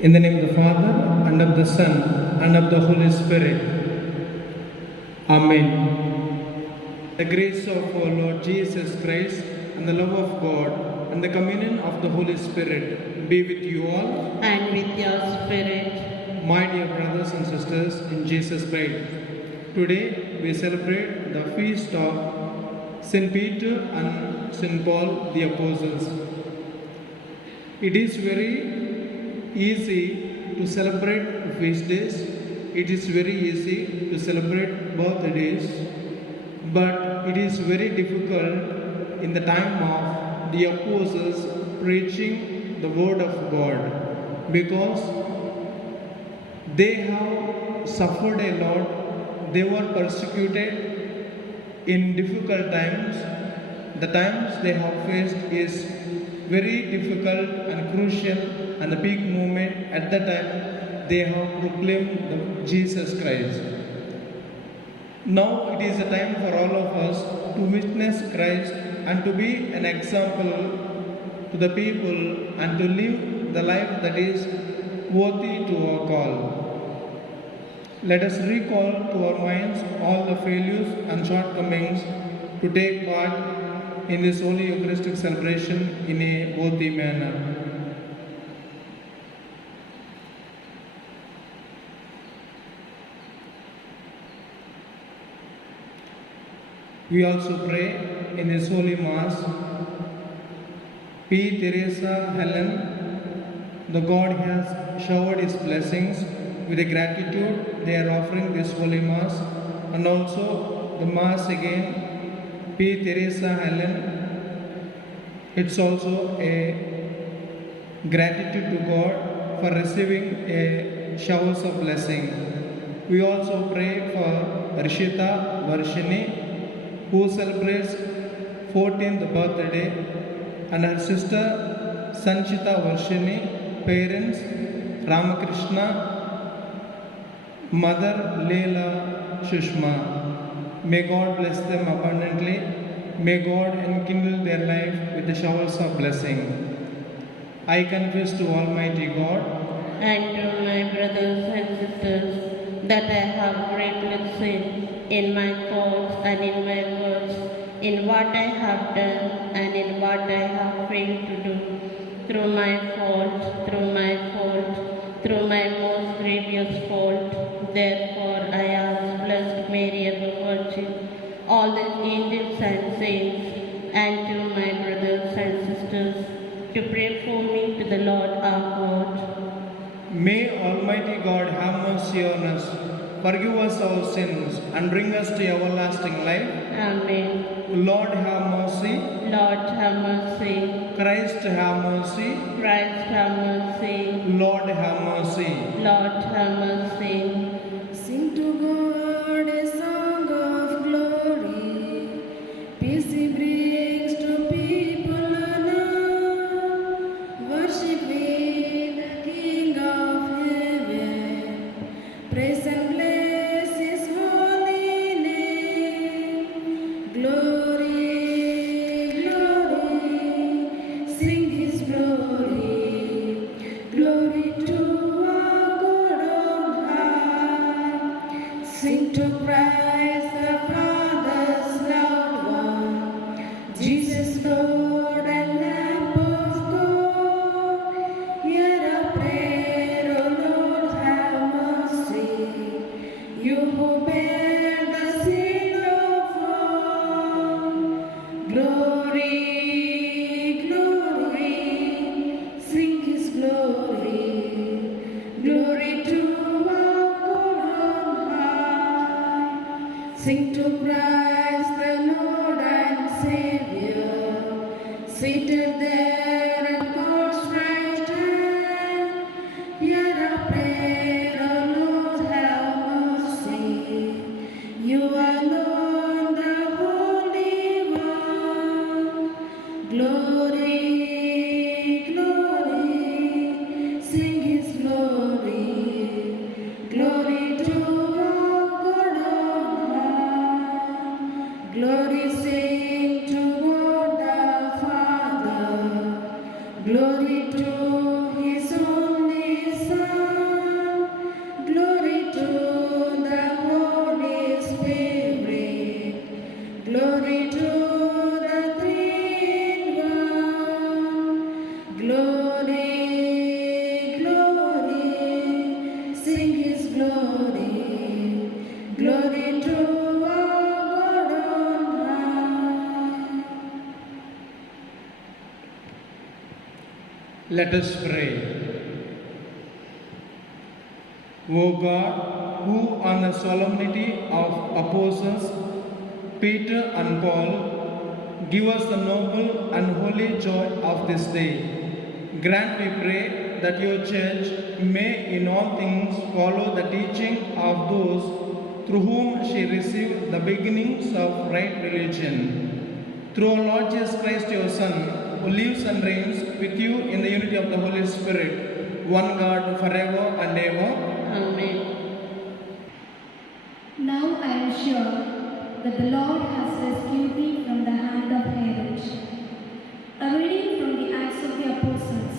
In the name of the Father, and of the Son, and of the Holy Spirit. Amen. The grace of our Lord Jesus Christ, and the love of God, and the communion of the Holy Spirit be with you all. And with your spirit. My dear brothers and sisters in Jesus Christ, today we celebrate the feast of St. Peter and St. Paul the Apostles. It is very easy to celebrate feast days. It is very easy to celebrate birthdays, but it is very difficult in the time of the apostles preaching the word of God, because they have suffered a lot. They were persecuted in difficult times. The times they have faced is very difficult and crucial, and the big moment at the time they have proclaimed the Jesus Christ. Now it is a time for all of us to witness Christ and to be an example to the people and to live the life that is worthy to our call. Let us recall to our minds all the failures and shortcomings to take part in this Holy Eucharistic celebration in a worthy manner. We also pray in this Holy Mass, P. Teresa Helen, the God has showered His blessings. With a gratitude, they are offering this Holy Mass, and also the Mass again, P. Teresa Helen. It's also a gratitude to God for receiving a showers of blessing. We also pray for Rishita Varshini, who celebrates 14th birthday, and her sister Sanchita Varshini, parents Ramakrishna, mother Leela Shushma. May God bless them abundantly. May God enkindle their life with the showers of blessing. I confess to Almighty God And to my brothers and sisters that I have greatly sinned in my thoughts and in my words, in what I have done and in what I have failed to do, through my fault, through my most grievous fault. Therefore I ask Blessed Mary, ever Virgin, all the angels and saints, and to my brothers and sisters, to pray for me to the Lord our God. May Almighty God have mercy on us, forgive us our sins, and bring us to everlasting life. Amen. Lord have mercy. Lord have mercy. Christ have mercy. Christ have mercy. Lord have mercy. Lord have mercy. Sing to God a song of glory, peace He brings to people on earth. Worship we the King of heaven, praise and bless His holy name. Glory, glory, sing His glory, glory to our God on high. Sing to Christ the Father's loved one, Jesus Lord and Lamb of God. Hear our prayer, O Lord, have mercy. You who bear the sin of all. Glory, glory, sing His glory, glory to our God on high. Sing to Christ the Lord and Savior, seated there at God's right hand. Hear our prayer, O Lord, have mercy. You alone, the Holy One. Glory, glory, sing His glory, glory to our God on high. Glory sing to God the Father, glory to His only Son. Let us pray. O God, who on the solemnity of apostles Peter and Paul give us the noble and holy joy of this day, grant, we pray, that your church may in all things follow the teaching of those through whom she received the beginnings of right religion. Through our Lord Jesus Christ, your Son, who lives and reigns with you in the unity of the Holy Spirit, one God forever and ever. Amen. Now I am sure that the Lord has rescued thee from the hand of Herod. A reading from the Acts of the Apostles,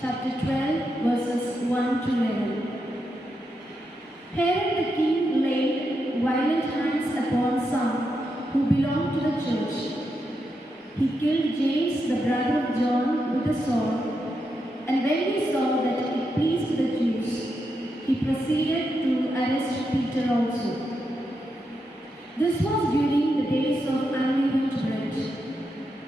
chapter 12, verses 1 to 11. Herod the king laid violent hands upon some who belonged to the church. He killed James, the brother of John, with a sword, and when he saw that it pleased the Jews, he proceeded to arrest Peter also. This was during the days of unleavened bread,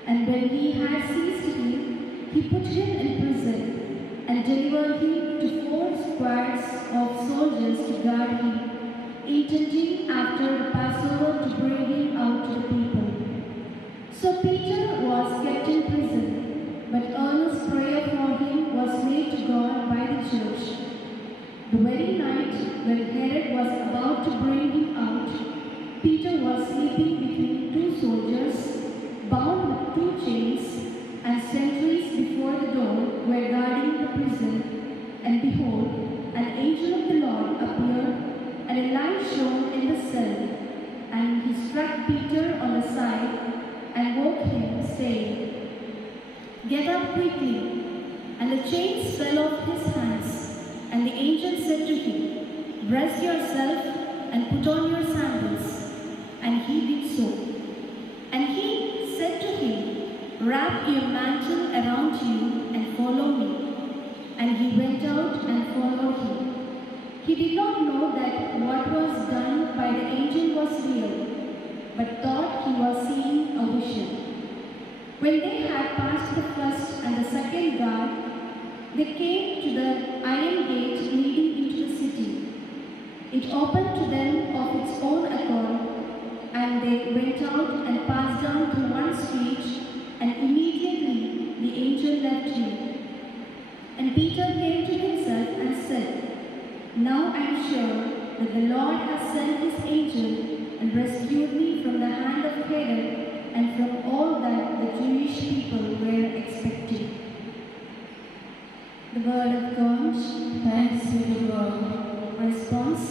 and when he had seized him, he put him in prison and delivered him to 4 squads of soldiers to guard him, intending after the Passover to bring him out to the people. So Peter was kept in prison, but earnest prayer for him was made to God by the church. The very night when Herod was about to bring him out, Peter was sleeping between 2 soldiers, bound with 2 chains, and sentries before the door were guarding the prison. And behold, an angel of the Lord appeared, and a light shone in the cell. And he struck Peter on the side and woke him, saying, "Get up quickly." And the chains fell off his hands. And the angel said to him, "Dress yourself and put on your sandals." And he did so. And he said to him, "Wrap your mantle around you and follow me." And he went out and followed him. He did not know that what was done by the angel was real, but thought he was seeing a vision. When they had passed the first and the second guard, they came to the iron gate leading into the city. It opened to them of its own accord, and they went out and passed down through one street, and immediately the angel left him. And Peter came to himself and said, "Now I am sure that the Lord has sent his angel and rescued me from the hand of Herod and from all that the Jewish people were expecting." The word of God. Thanks be to God. Response: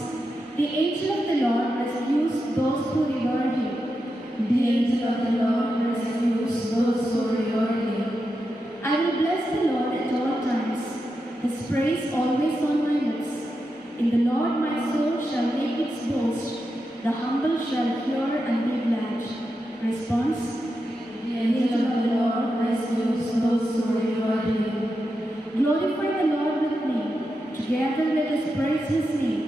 the angel of the Lord rescues those who revere him. The angel of the Lord rescues those who revere him. I will bless the Lord at all times, his praise always on my lips. In the Lord my soul shall make its boast, the humble shall hear and be glad. Response: the angel of the Lord rescues those who revere him. Glorify the Lord with me. Together let us praise his name.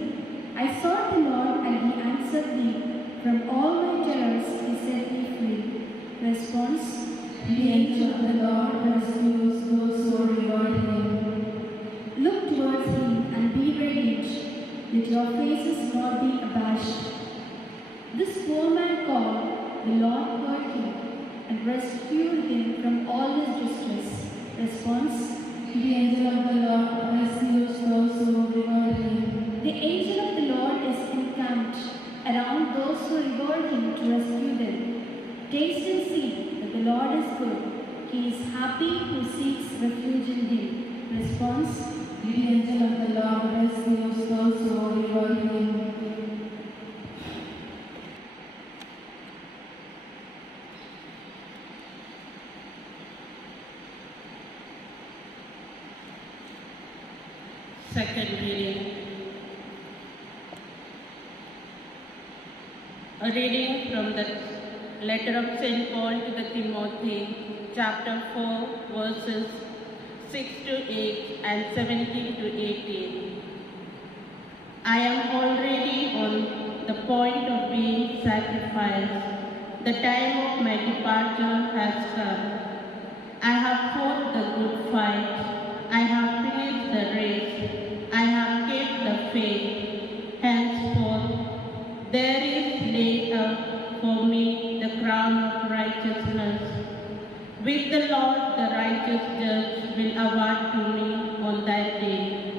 I sought the Lord and he answered me. From all my terrors he set me free. Response: the angel of the Lord rescues those who revere him. Look towards him and be radiant. Let your faces not be abashed. This poor man called, the Lord heard him and rescued him from all his distress. Response: the angel of the Lord rescues those who revere him. The angel of the Lord is encamped around those who revere him to rescue them. Taste and see that the Lord is good. He is happy who seeks refuge in him. Response: the angel of the Lord rescues those who revere him. Second reading. A reading from the letter of St. Paul to the Timothy, chapter 4, verses 6 to 8 and 17 to 18. I am already on the point of being sacrificed. The time of my departure has come. I have fought the good fight. righteous judge will award to me on that day,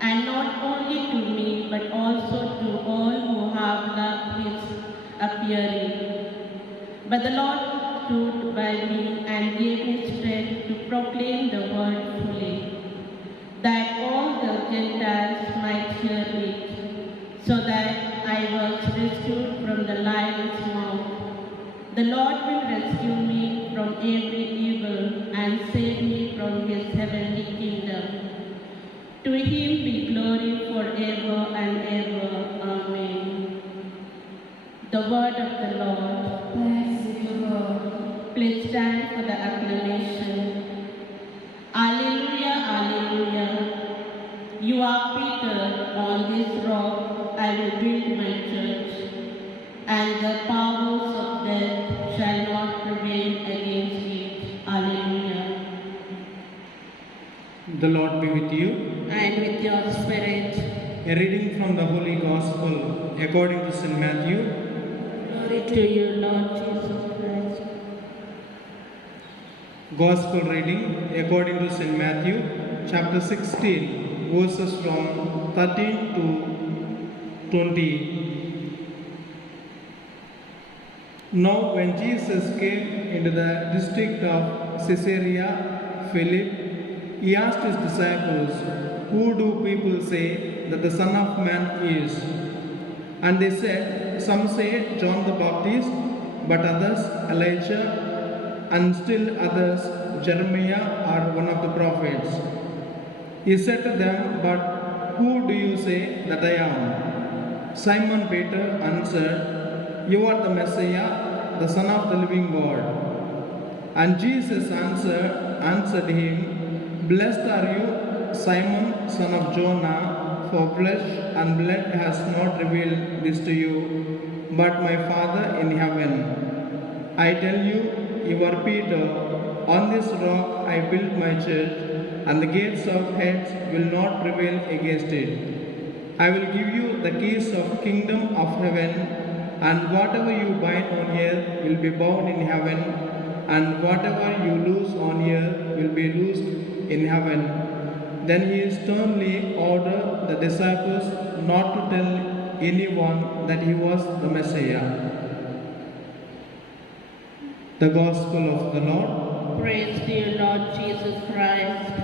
and not only to me, but also to all who have loved his appearing. But the Lord stood by me and gave me strength to proclaim the word fully, that all the Gentiles might hear it, so that I was rescued from the lion's mouth. The Lord will rescue me from every evil and save me from his heavenly kingdom. To him be glory forever and ever. Amen. The word of the Lord. Thanks be to God. Please stand for the acclamation. Alleluia, alleluia. You are Peter, on this rock I will build my church, and the powers of death shall not prevail against it. Alleluia. The Lord be with you. And with your spirit. A reading from the Holy Gospel according to St. Matthew. Glory to you, Lord Jesus Christ. Gospel reading according to St. Matthew, chapter 16, verses from 13 to 20. Now when Jesus came into the district of Caesarea Philippi, he asked his disciples, "Who do people say that the Son of Man is?" And they said, "Some say John the Baptist, but others Elijah, and still others Jeremiah or one of the prophets." He said to them, "But who do you say that I am?" Simon Peter answered, "You are the Messiah, the Son of the living God." And Jesus answered him, "Blessed are you, Simon, son of Jonah, for flesh and blood has not revealed this to you, but my Father in heaven. I tell you, you are Peter. On this rock I build my church, and the gates of Hades will not prevail against it. I will give you the keys of kingdom of heaven, and whatever you bind on earth will be bound in heaven, and whatever you loose on earth will be loosed in heaven." Then he sternly ordered the disciples not to tell anyone that he was the Messiah. The Gospel of the Lord. Praise to you, Lord Jesus Christ.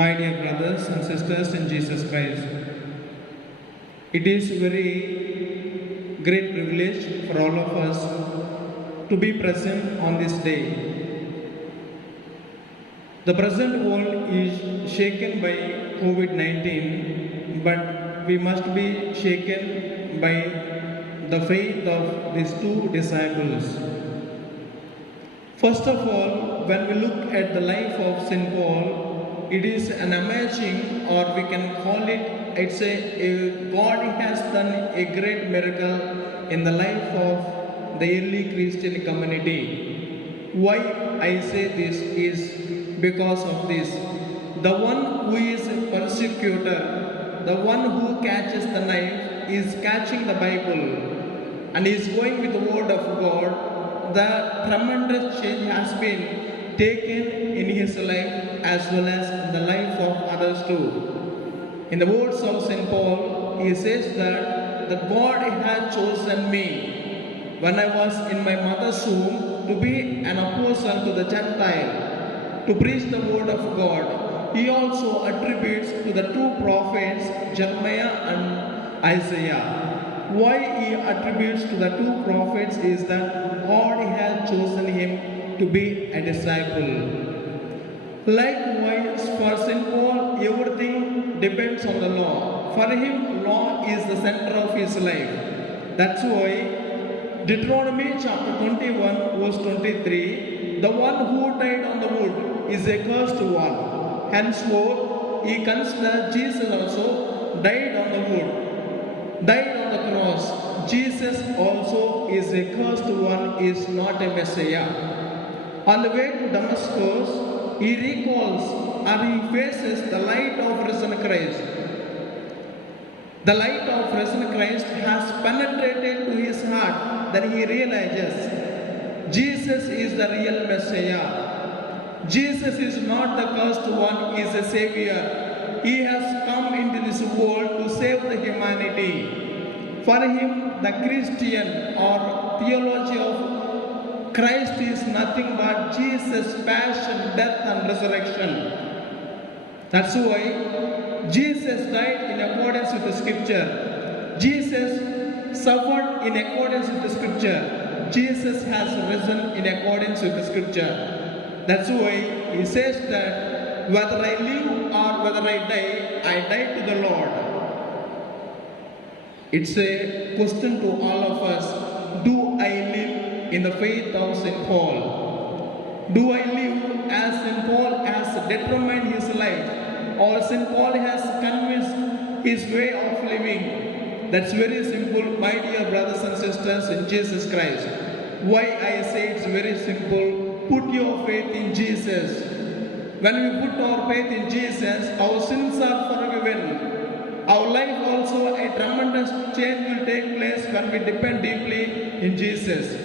My dear brothers and sisters in Jesus Christ, it is very great privilege for all of us to be present on this day. The present world is shaken by COVID-19, but we must be shaken by the faith of these two disciples. First of all, when we look at the life of St. Paul, it is an amazing, or we can call it, God has done a great miracle in the life of the early Christian community. Why I say this is because of this. The one who is a persecutor, the one who catches the knife, is catching the Bible and is going with the word of God. The tremendous change has been taken in his life as well as in the life of others too. In the words of St. Paul, he says that God had chosen me when I was in my mother's womb to be an apostle to the Gentile, to preach the word of God. He also attributes to the two prophets, Jeremiah and Isaiah. Why he attributes to the two prophets is that God had chosen him to be a disciple. Likewise, for St. Paul, everything depends on the law. For him, law is the center of his life. That's why Deuteronomy chapter 21, verse 23, the one who died on the wood is a cursed one. Henceforth, he considers Jesus also died on the wood, died on the cross. Jesus also is a cursed one, is not a Messiah. On the way to Damascus, he recalls or he faces the light of risen Christ. The light of risen Christ has penetrated to his heart then he realizes Jesus is the real Messiah. Jesus is not the cursed one, he is a savior. He has come into this world to save the humanity. For him, the Christian or theology of Christ is nothing but Jesus' passion, death and resurrection. That's why Jesus died in accordance with the scripture. Jesus suffered in accordance with the scripture. Jesus has risen in accordance with the scripture. That's why he says that whether I live or whether I die to the Lord. It's a question to all of us. Do I live in the faith of St. Paul? Do I live as St. Paul has determined his life, or St. Paul has convinced his way of living? That's very simple, my dear brothers and sisters in Jesus Christ. Why I say it's very simple? Put your faith in Jesus. When we put our faith in Jesus, our sins are forgiven. Our life also, a tremendous change will take place when we depend deeply in Jesus.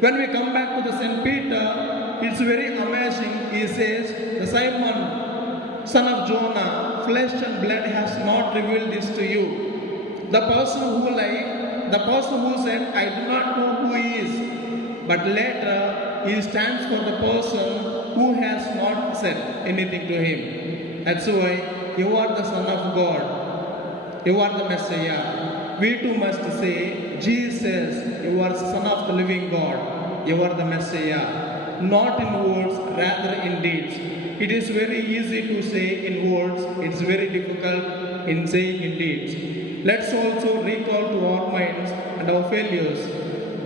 When we come back to the St. Peter, it's very amazing. He says, the Simon, son of Jonah, flesh and blood has not revealed this to you. The person who lied, the person who said, I do not know who he is. But later, he stands for the person who has not said anything to him. That's why you are the Son of God. You are the Messiah. We too must say, Jesus, you are the Son of the living God. You are the Messiah. Not in words, rather in deeds. It is very easy to say in words. It's very difficult in saying in deeds. Let's also recall to our minds and our failures.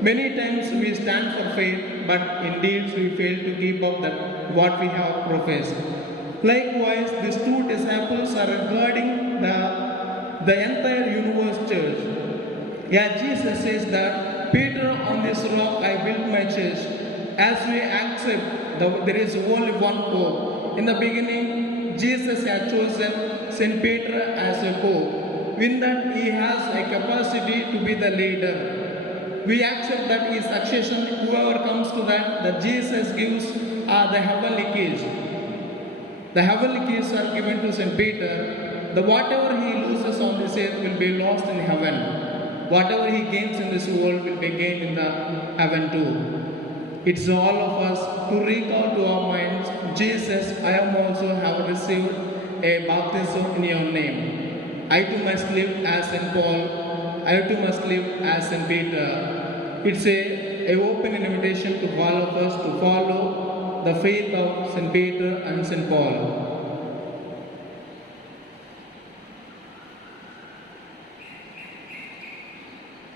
Many times we stand for faith, but in deeds we fail to keep up that what we have professed. Likewise, these two disciples are regarding the entire universe church. Yeah, Jesus says that, Peter, on this rock I built my church. As we accept there is only one Pope. In the beginning, Jesus had chosen St. Peter as a Pope. In that he has a capacity to be the leader. We accept that his succession, whoever comes to that Jesus gives are the heavenly keys. The heavenly keys are given to St. Peter. Whatever he loses on this earth will be lost in heaven. Whatever he gains in this world will be gained in the heaven too. It's all of us to recall to our minds, Jesus, I am also have received a baptism in your name. I too must live as St. Paul. I too must live as St. Peter. It's an open invitation to all of us to follow the faith of St. Peter and St. Paul.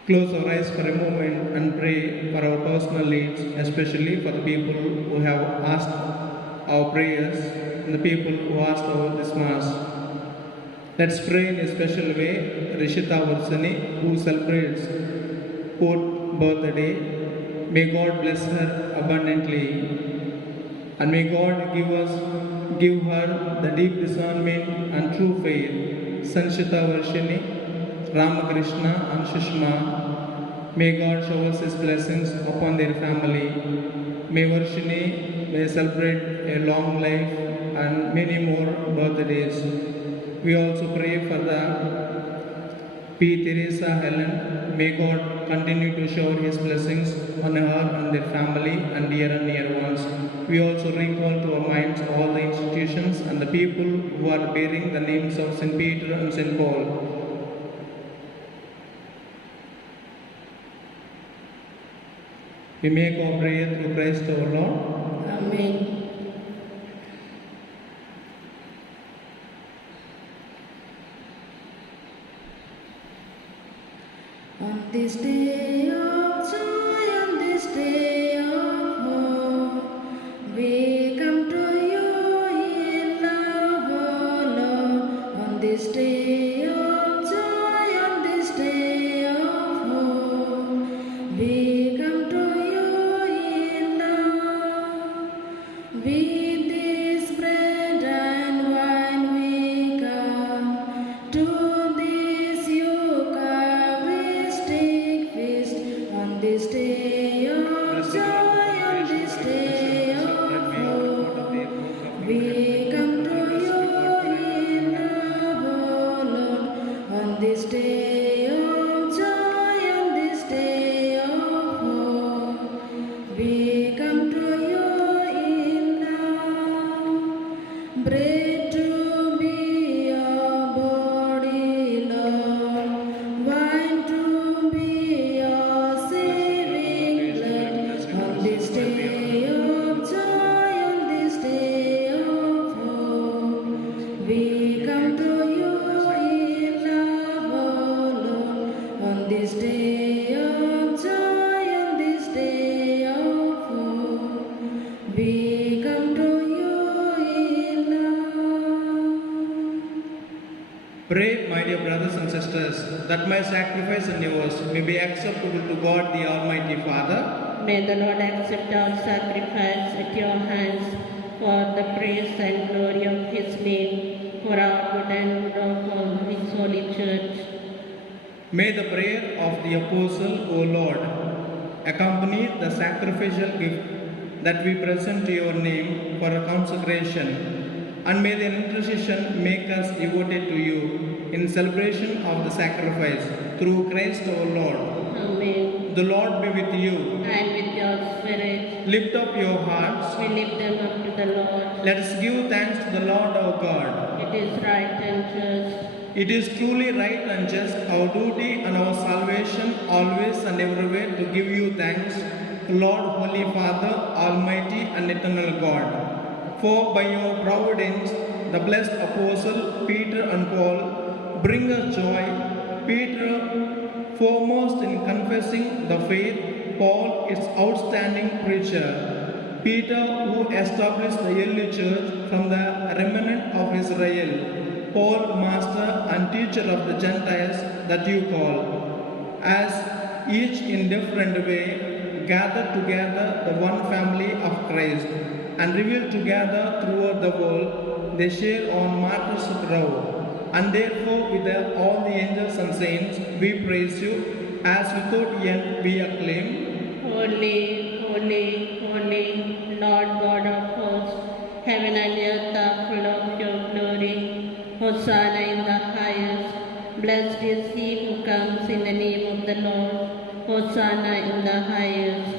Close our eyes for a moment and pray for our personal needs, especially for the people who have asked our prayers and the people who asked about this Mass. Let's pray in a special way. Rishita Varsani, who celebrates 4th birthday, may God bless her abundantly, and may God give her the deep discernment and true faith. Sanchita Varshini, Ramakrishna and Shushma, may God shower His blessings upon their family. May Varshini celebrate a long life and many more birthdays. We also pray for the P. Teresa Helen. May God continue to shower His blessings on her and their family and near ones. We also recall to our minds all the institutions and the people who are bearing the names of St. Peter and St. Paul. We make our prayer through Christ our Lord. Amen. On this day of joy, on this day of hope, we come to you in love, O Lord. On this day of joy, on this day of hope, we come to you in love. With this bread and wine we come to this Eucharistic feast We come to you in love. Bread to be your body, Lord. Wine to be your saving blood. On this day of joy, on this day of hope, we come to you in love, oh Lord. On this day of joy, on this day of hope, we come to you in love. Pray, my dear brothers and sisters, that my sacrifice and yours may be acceptable to God the Almighty Father. May the Lord accept our sacrifice at your hands for the praise and glory of his name, for our good and good of all his holy church. May the prayer of the Apostle, O Lord, accompany the sacrificial gift that we present to your name for a consecration, and may their intercession make us devoted to you in celebration of the sacrifice through Christ our Lord. Amen. The Lord be with you. And with your spirit, Lift up your hearts. we lift them up to the Lord. Let us give thanks to the Lord our God. It is right and just. It is truly right and just, our duty and our salvation, always and everywhere, to give you thanks, Lord, Holy Father, Almighty and Eternal God. For by your providence, the blessed Apostle Peter and Paul bring us joy. Peter, foremost in confessing the faith, Paul, its outstanding preacher. Peter, who established the early church from the remnant of Israel. Paul, master and teacher of the Gentiles that you call. As each in different way gathered together the one family of Christ and revealed together throughout the world, they share on martyrs' row. And therefore, with all the angels and saints, we praise you, as without end we acclaim. Holy, holy, holy, Lord God of hosts, heaven and earth are full of your glory. Hosanna in the highest. Blessed is he who comes in the name of the Lord. Hosanna in the highest.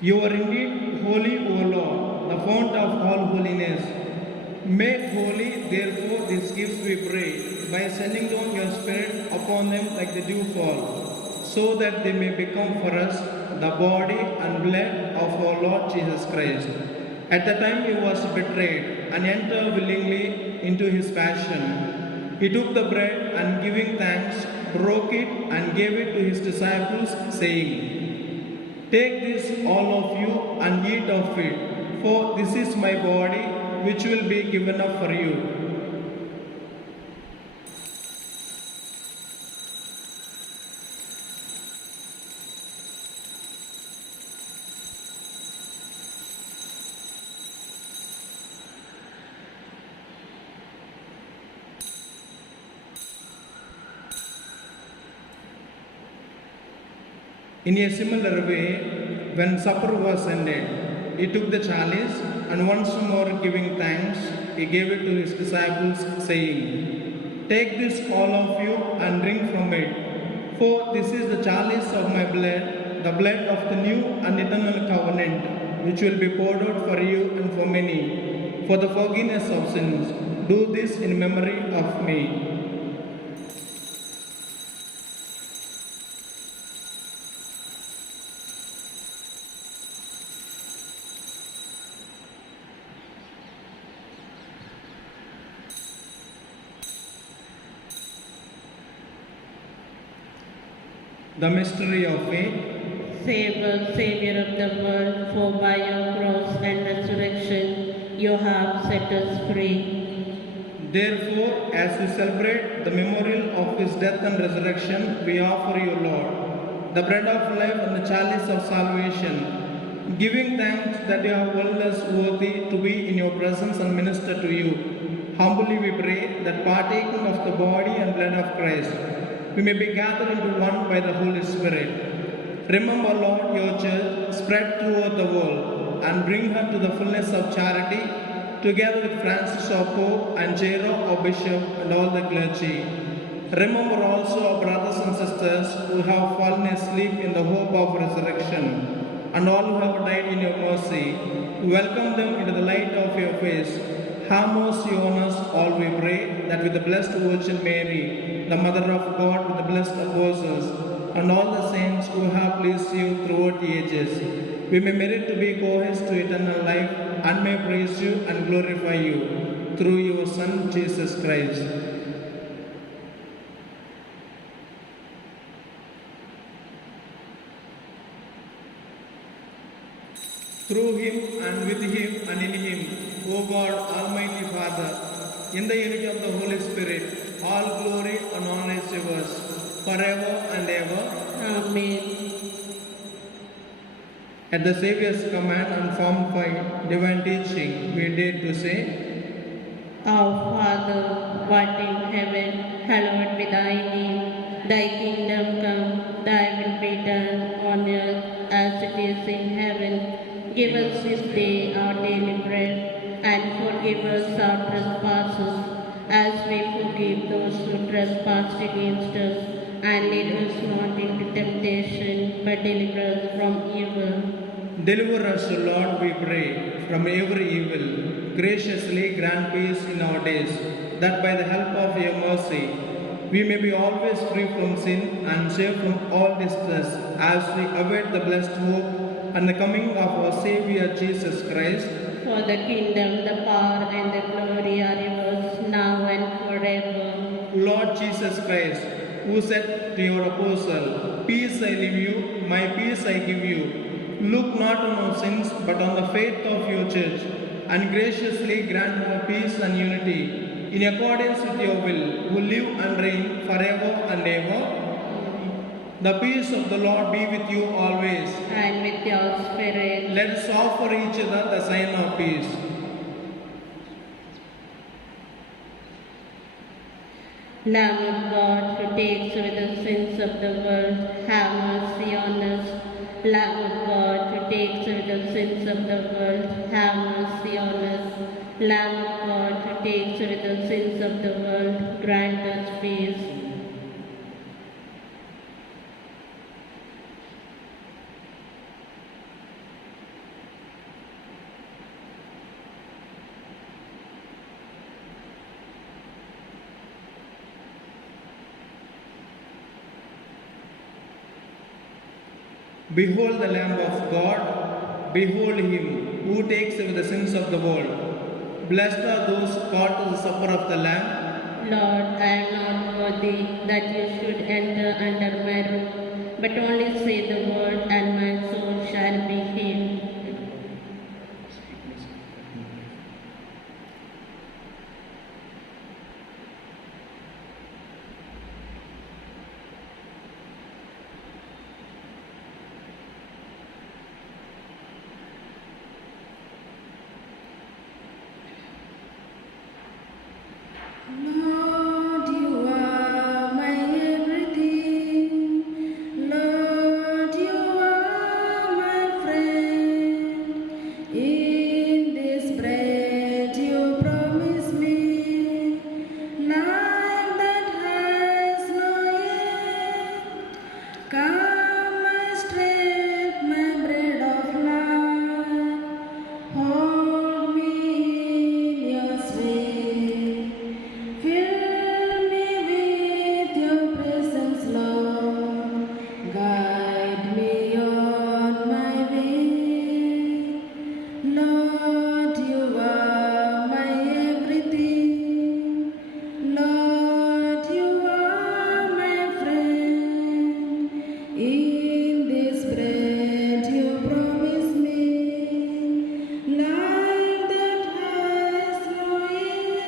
You are indeed holy, O Lord, the fount of all holiness. Make holy, therefore, these gifts, we pray, by sending down your Spirit upon them like the dewfall, so that they may become for us the body and blood of our Lord Jesus Christ. At the time he was betrayed and entered willingly into his passion, he took the bread and giving thanks, broke it and gave it to his disciples, saying, "Take this, all of you, and eat of it, for this is my body, which will be given up for you." In a similar way, when supper was ended, he took the chalice and once more giving thanks, he gave it to his disciples, saying, "Take this, all of you, and drink from it, for this is the chalice of my blood, the blood of the new and eternal covenant, which will be poured out for you and for many, for the forgiveness of sins. Do this in memory of me." The mystery of faith. Save us, Savior of the world, for by your cross and resurrection you have set us free. Therefore, as we celebrate the memorial of his death and resurrection, we offer you, Lord, the bread of life and the chalice of salvation, giving thanks that you have held us worthy to be in your presence and minister to you. Humbly we pray that partaking of the body and blood of Christ, we may be gathered into one by the Holy Spirit. Remember, Lord, your church spread throughout the world and bring her to the fullness of charity, together with Francis our Pope and Jairo our Bishop and all the clergy. Remember also our brothers and sisters who have fallen asleep in the hope of resurrection, and all who have died in your mercy. Welcome them into the light of your face. Have mercy on us all, we pray, that with the blessed Virgin Mary, the Mother of God, with the blessed apostles, and all the saints who have pleased you throughout the ages, we may merit to be co-heirs to eternal life, and may praise you and glorify you through your Son, Jesus Christ. Through him and with him and in him, O God, Almighty Father, in the unity of the Holy Spirit, all glory and honor is yours, forever and ever. Amen. At the Saviour's command and formed by divine teaching, we dare to say, Our Father, who art in heaven, hallowed be thy name. Thy kingdom come, thy will be done on earth as it is in heaven. Give us this day our daily bread, and forgive us our trespasses, as we forgive those who trespass against us. And lead us not into temptation, but deliver us from evil. Deliver us, O Lord, we pray, from every evil. Graciously grant peace in our days, that by the help of your mercy, we may be always free from sin and safe from all distress, as we await the blessed hope and the coming of our Saviour Jesus Christ. For the kingdom, the power, and the glory are yours, now and forever. Lord Jesus Christ, who said to your apostle, Peace I leave you, my peace I give you. Look not on our sins, but on the faith of your church, and graciously grant her peace and unity, in accordance with your will, who live and reign forever and ever. The peace of the Lord be with you always. And with your spirit. Let us offer each other the sign of peace. Lamb of God, who takes away the sins of the world, have mercy on us. Lamb of God, who takes away the sins of the world, have mercy on us. Lamb of God, who takes away the sins of the world, grant us peace. Behold the Lamb of God, behold him who takes away the sins of the world. Blessed are those called to the supper of the Lamb. Lord, I am not worthy that you should enter under my roof, but only say the word, and my soul shall be healed. Lord, you are my everything. Lord, you are my friend. In this bread you promise me life that has no end. Come, my strength, my bread of life. Hold me in your sway. Fill me with your presence, Lord. Guide me on my way. Lord, you are my everything. Lord, you are my friend. In this bread you promise me life that has no end.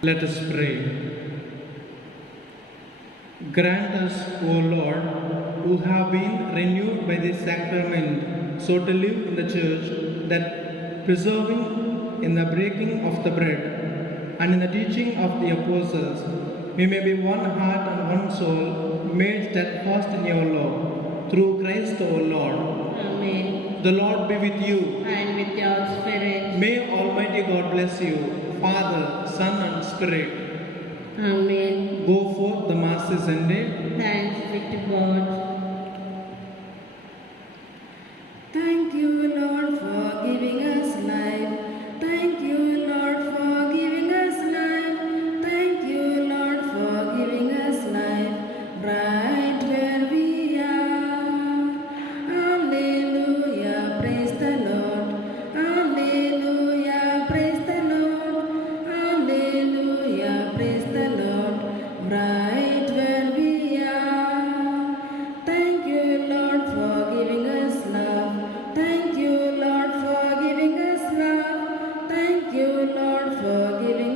Let us pray. Grant us, O Lord, who have been renewed by this sacrament, so to live in the church that preserving in the breaking of the bread and in the teaching of the apostles, we may be one heart and one soul, made steadfast in your law. Through Christ our Lord. Amen. The Lord be with you. And with your spirit. May Almighty God bless you, Father, Son, and Spirit. Amen. Go forth, the Mass is ended. Thanks be to God. Thank you, Lord, for giving us life. Thank you, Lord, for giving us life. Thank you, Lord, for giving us life. Right where we are. Alleluia, praise the Lord. Alleluia, praise the Lord. Alleluia, praise the Lord. Right where we are. Thank you, Lord, for giving us love. Thank you, Lord, for giving us love. Thank you, Lord, for giving